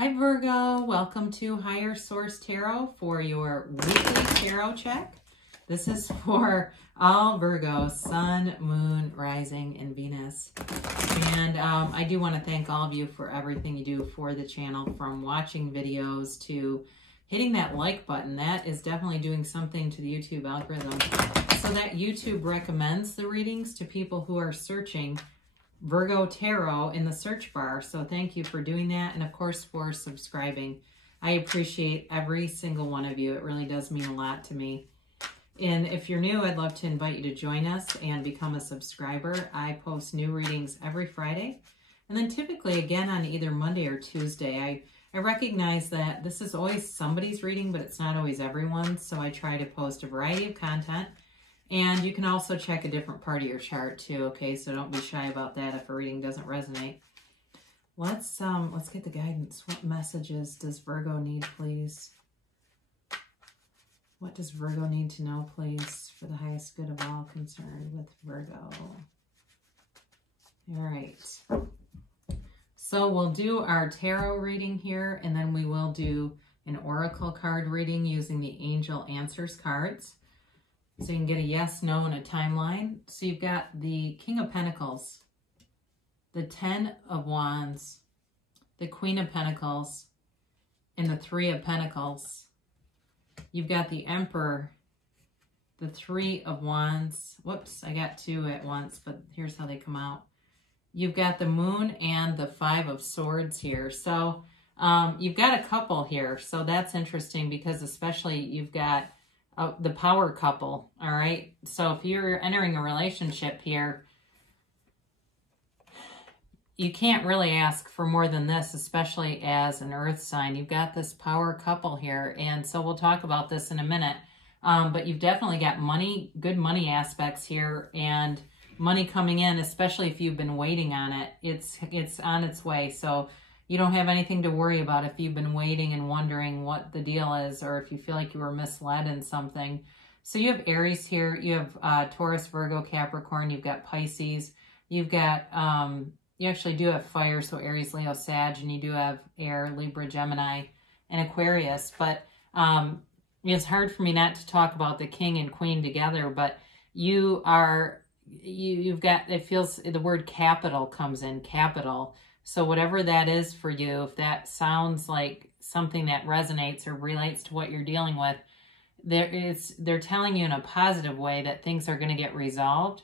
Hi Virgo, welcome to Higher Source Tarot for your weekly tarot check. This is for all Virgos, Sun, Moon, Rising, and Venus. And I do want to thank all of you for everything you do for the channel, from watching videos to hitting that like button. That is definitely doing something to the YouTube algorithm, so that YouTube recommends the readings to people who are searching Virgo Tarot in the search bar. So thank you for doing that, and of course for subscribing. I appreciate every single one of you. It really does mean a lot to me. And if you're new, I'd love to invite you to join us and become a subscriber. I post new readings every Friday, and then typically again on either Monday or Tuesday. I recognize that this is always somebody's reading, but it's not always everyone's, so I try to post a variety of content. And you can also check a different part of your chart too, okay? So don't be shy about that if a reading doesn't resonate. Let's get the guidance. What messages does Virgo need, please? What does Virgo need to know, please, for the highest good of all concerned with Virgo? All right. So we'll do our tarot reading here, and then we will do an oracle card reading using the Angel Answers cards. So you can get a yes, no, and a timeline. So you've got the King of Pentacles, the 10 of Wands, the Queen of Pentacles, and the 3 of Pentacles. You've got the Emperor, the 3 of Wands. Whoops, I got 2 at once, but here's how they come out. You've got the Moon and the 5 of Swords here. So you've got a couple here. So that's interesting, because especially you've got the power couple, all right? So if you're entering a relationship here, you can't really ask for more than this, especially as an earth sign. You've got this power couple here, and so we'll talk about this in a minute. But you've definitely got money, good money aspects here, and money coming in, especially if you've been waiting on it. It's on its way, so you don't have anything to worry about if you've been waiting and wondering what the deal is, or if you feel like you were misled in something. So you have Aries here, you have Taurus, Virgo, Capricorn, you've got Pisces, you've got, you actually do have fire, so Aries, Leo, Sag, and you do have air, Libra, Gemini, and Aquarius. But it's hard for me not to talk about the King and Queen together, but you've got, it feels, the word capital comes in, capital. So whatever that is for you, if that sounds like something that resonates or relates to what you're dealing with, they're telling you in a positive way that things are going to get resolved.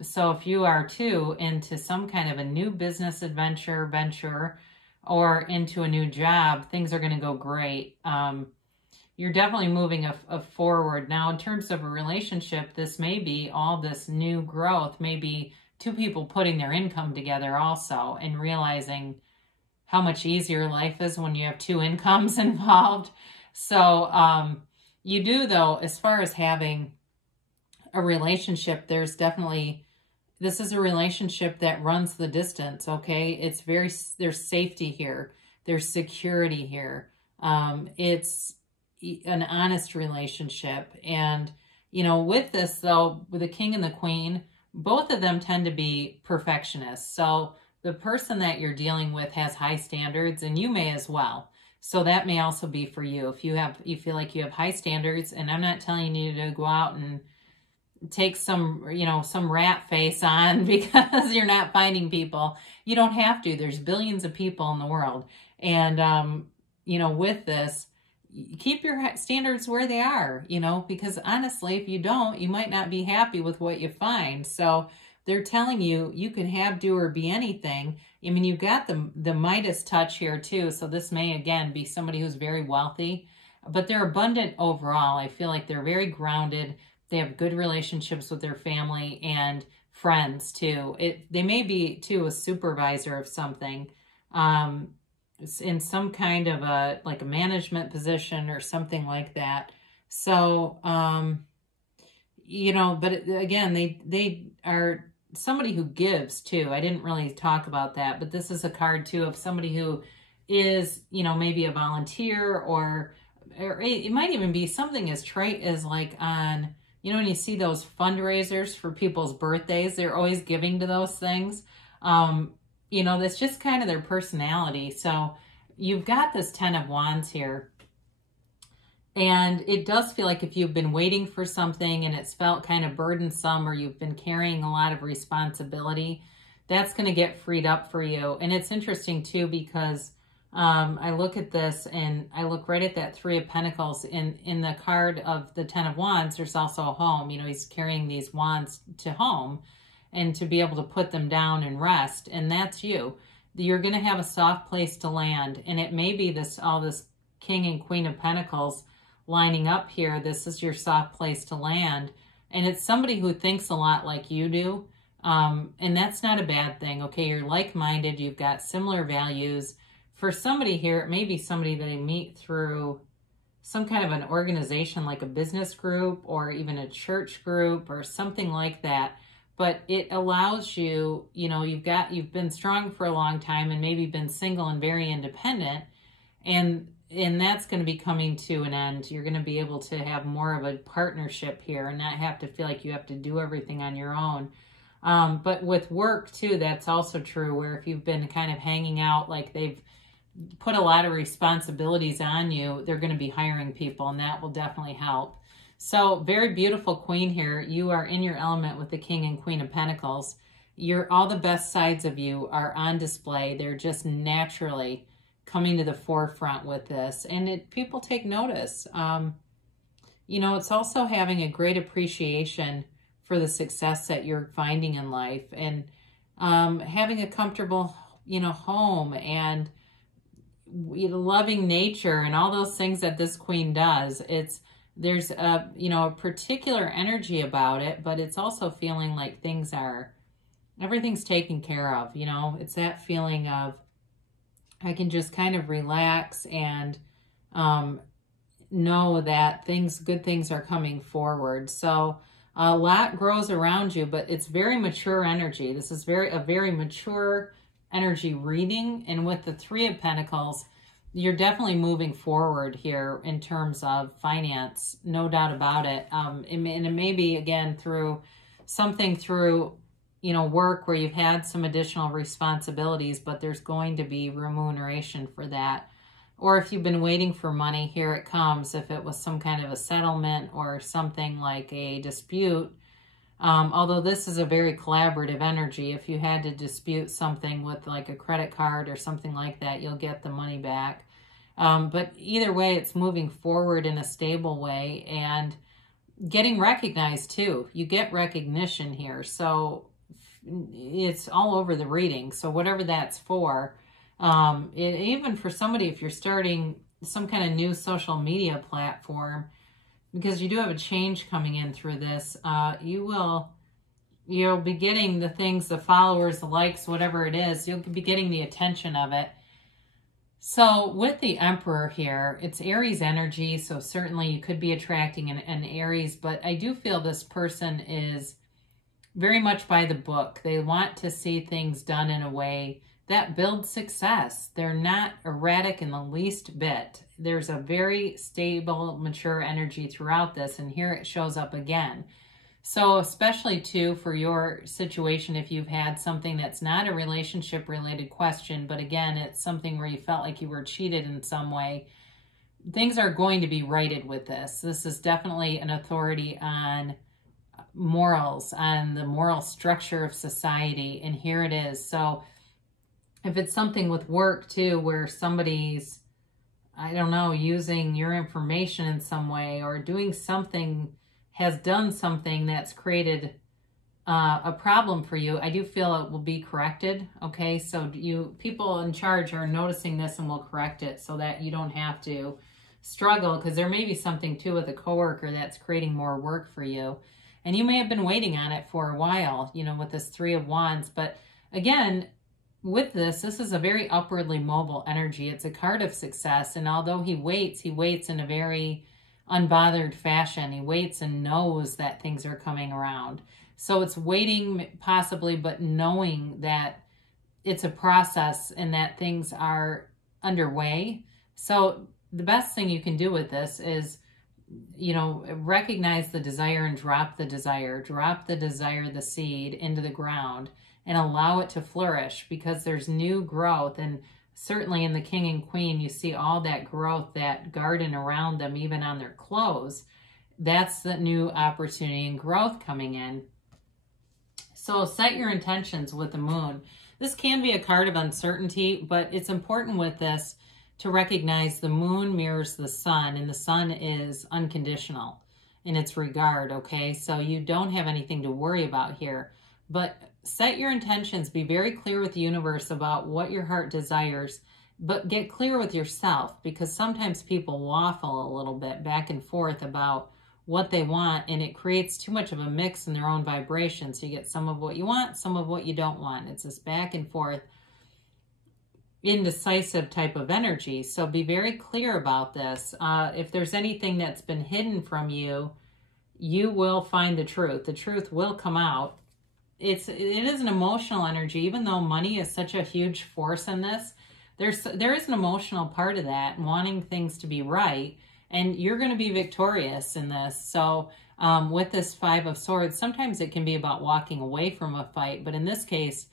So if you are too into some kind of a new business venture, or into a new job, things are going to go great. You're definitely moving forward. Now, in terms of a relationship, this may be all this new growth, maybe two people putting their income together also, and realizing how much easier life is when you have two incomes involved. So you do, though, as far as having a relationship, there's definitely, this is a relationship that runs the distance, okay? It's there's safety here. There's security here. It's an honest relationship. And, you know, with this, though, with the King and the Queen, both of them tend to be perfectionists. So the person that you're dealing with has high standards, and you may as well. So that may also be for you. If you feel like you have high standards, and I'm not telling you to go out and take some rat face on because you're not finding people. You don't have to. There's billions of people in the world. And, with this, keep your standards where they are, because honestly, if you don't, you might not be happy with what you find. So they're telling you, you can have, do, or be anything. I mean, you've got the Midas touch here too. So this may, again, be somebody who's very wealthy, but they're abundant overall. I feel like they're very grounded. They have good relationships with their family and friends too. They may be too a supervisor of something, in some kind of a management position or something like that. So, but again, they are somebody who gives too. I didn't really talk about that, but this is a card too of somebody who is, maybe a volunteer, or it might even be something as trite as on, when you see those fundraisers for people's birthdays, they're always giving to those things. That's just kind of their personality. So you've got this 10 of Wands here. And it does feel like if you've been waiting for something and it's felt kind of burdensome, or you've been carrying a lot of responsibility, that's going to get freed up for you. And it's interesting too, because I look at this and I look right at that 3 of Pentacles. In the card of the 10 of Wands, there's also a home. You know, he's carrying these wands to home and to be able to put them down and rest. And that's you. You're going to have a soft place to land. And it may be this, all this King and Queen of Pentacles lining up here. This is your soft place to land. And it's somebody who thinks a lot like you do. And that's not a bad thing. Okay, you're like-minded. You've got similar values. For somebody here, it may be somebody that they meet through some kind of an organization, like a business group or even a church group or something like that. But it allows you, you know, you've been strong for a long time and maybe been single and very independent. And that's going to be coming to an end. You're going to be able to have more of a partnership here and not have to feel like you have to do everything on your own. But with work too, that's also true, where if you've been kind of hanging out, like they've put a lot of responsibilities on you, they're going to be hiring people, and that will definitely help. So very beautiful Queen here. You are in your element with the King and Queen of Pentacles. All the best sides of you are on display. They're just naturally coming to the forefront with this, and people take notice. You know, it's also having a great appreciation for the success that you're finding in life, and having a comfortable, you know, home, and loving nature and all those things that this Queen does. There's a, you know, a particular energy about it, but it's also feeling like everything's taken care of. You know, it's that feeling of, I can just kind of relax and know that good things are coming forward. So a lot grows around you, but it's very mature energy. This is a very mature energy reading. And with the 3 of Pentacles, you're definitely moving forward here in terms of finance, no doubt about it. And it may be, again, through you know, work where you've had some additional responsibilities, but there's going to be remuneration for that. Or if you've been waiting for money, here it comes. If it was some kind of a settlement or something like a dispute, although this is a very collaborative energy, if you had to dispute something with like a credit card or something like that, you'll get the money back. But either way, it's moving forward in a stable way and getting recognized too. You get recognition here. So it's all over the reading. So whatever that's for, even for somebody, if you're starting some kind of new social media platform, because you do have a change coming in through this, you'll be getting the things, the followers, the likes, whatever it is, you'll be getting the attention of it. So with the Emperor here, it's Aries energy, so certainly you could be attracting an Aries, but I do feel this person is very much by the book. They want to see things done in a way that builds success. They're not erratic in the least bit. There's a very stable, mature energy throughout this, and here it shows up again. So especially too for your situation, if you've had something that's not a relationship related question, but again, it's something where you felt like you were cheated in some way, things are going to be righted with this. This is definitely an authority on morals, on the moral structure of society, and here it is. So if it's something with work too, where somebody's, I don't know, using your information in some way or doing something, has done something that's created a problem for you, I do feel it will be corrected. Okay, so people in charge are noticing this and will correct it so that you don't have to struggle, because there may be something too with a coworker that's creating more work for you. And you may have been waiting on it for a while, you know, with this 3 of Wands. But again, with this is a very upwardly mobile energy. It's a card of success. And although he waits in a very unbothered fashion. He waits and knows that things are coming around. So it's waiting possibly, but knowing that it's a process and that things are underway. So the best thing you can do with this is, you know, recognize the desire and drop the desire. Drop the desire, the seed, into the ground and allow it to flourish, because there's new growth. And certainly in the King and Queen, you see all that growth, that garden around them, even on their clothes. That's the new opportunity and growth coming in. So set your intentions with the Moon. This can be a card of uncertainty, but it's important with this to recognize the Moon mirrors the Sun, and the Sun is unconditional in its regard, okay? So you don't have anything to worry about here. But set your intentions. Be very clear with the universe about what your heart desires, but get clear with yourself, because sometimes people waffle a little bit back and forth about what they want, and it creates too much of a mix in their own vibration. So you get some of what you want, some of what you don't want. It's this back and forth, indecisive type of energy. So be very clear about this. If there's anything that's been hidden from you, you will find the truth. The truth will come out. It is an emotional energy. Even though money is such a huge force in this, there is an emotional part of that, wanting things to be right. And you're going to be victorious in this. So with this Five of Swords, sometimes it can be about walking away from a fight. But in this case,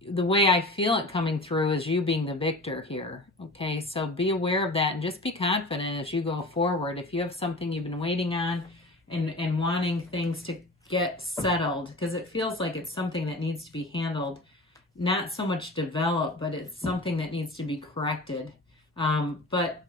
the way I feel it coming through is you being the victor here. Okay, so be aware of that and just be confident as you go forward. If you have something you've been waiting on and wanting things to get settled, because it feels like it's something that needs to be handled, not so much developed, but it's something that needs to be corrected. But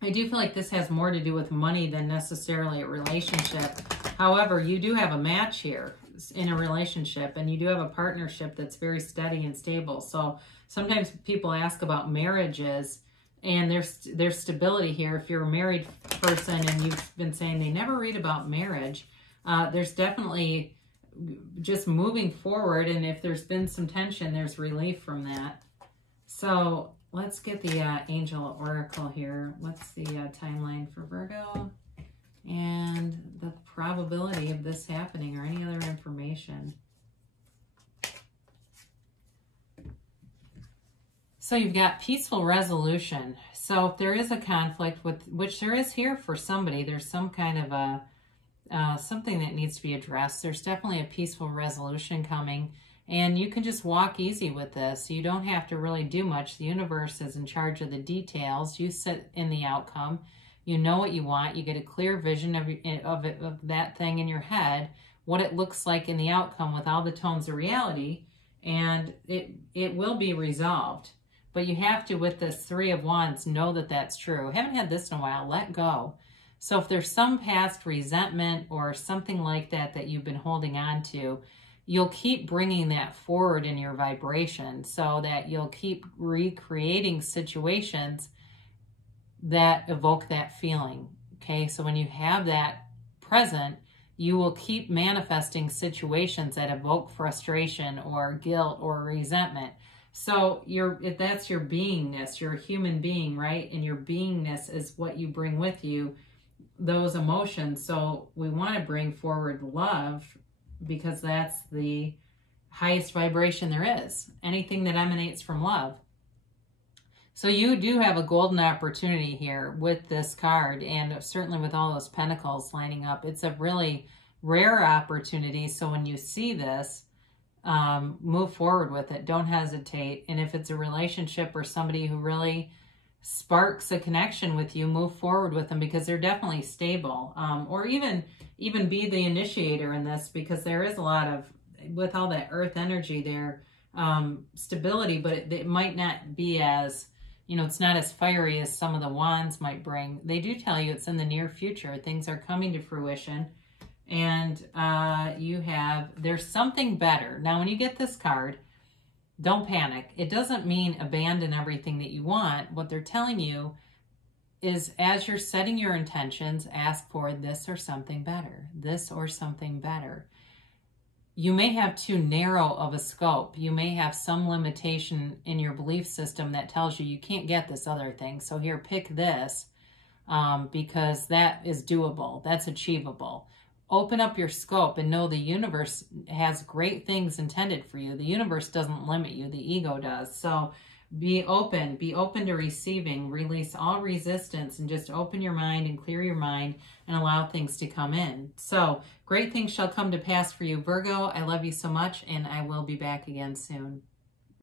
I do feel like this has more to do with money than necessarily a relationship. However, you do have a match here in a relationship, and you do have a partnership that's very steady and stable. So sometimes people ask about marriages, and there's stability here. If you're a married person and you've been saying they never read about marriage, there's definitely just moving forward, and if there's been some tension, there's relief from that. So let's get the Angel Oracle here. What's the timeline for Virgo? And the probability of this happening, or any other information. So you've got peaceful resolution. So if there is a conflict, which there is here for somebody, there's some kind of a something that needs to be addressed. There's definitely a peaceful resolution coming. And you can just walk easy with this. You don't have to really do much. The universe is in charge of the details. You sit in the outcome. You know what you want. You get a clear vision of that thing in your head, what it looks like in the outcome with all the tones of reality, and it will be resolved. But you have to, with this Three of Wands, know that that's true. Haven't had this in a while. Let go. So if there's some past resentment or something like that that you've been holding on to, you'll keep bringing that forward in your vibration, so that you'll keep recreating situations that evoke that feeling. Okay, so when you have that present, you will keep manifesting situations that evoke frustration or guilt or resentment. So that's your beingness. You're a human being, right? And your beingness is what you bring with you, those emotions. So we want to bring forward love, because that's the highest vibration there is. Anything that emanates from love. So you do have a golden opportunity here with this card, and certainly with all those pentacles lining up. It's a really rare opportunity. So when you see this, move forward with it. Don't hesitate. And if it's a relationship or somebody who really sparks a connection with you, move forward with them, because they're definitely stable. Or even be the initiator in this, because there is a lot of, with all that earth energy there, stability, but it might not be as, it's not as fiery as some of the wands might bring. They do tell you it's in the near future. Things are coming to fruition. And there's something better. Now, when you get this card, don't panic. It doesn't mean abandon everything that you want. What they're telling you is, as you're setting your intentions, ask for this or something better. This or something better. You may have too narrow of a scope. You may have some limitation in your belief system that tells you you can't get this other thing. So here, pick this, because that is doable. That's achievable. Open up your scope and know the universe has great things intended for you. The universe doesn't limit you. The ego does. So be open to receiving, release all resistance, and just open your mind and clear your mind and allow things to come in. So great things shall come to pass for you, Virgo. I love you so much, and I will be back again soon.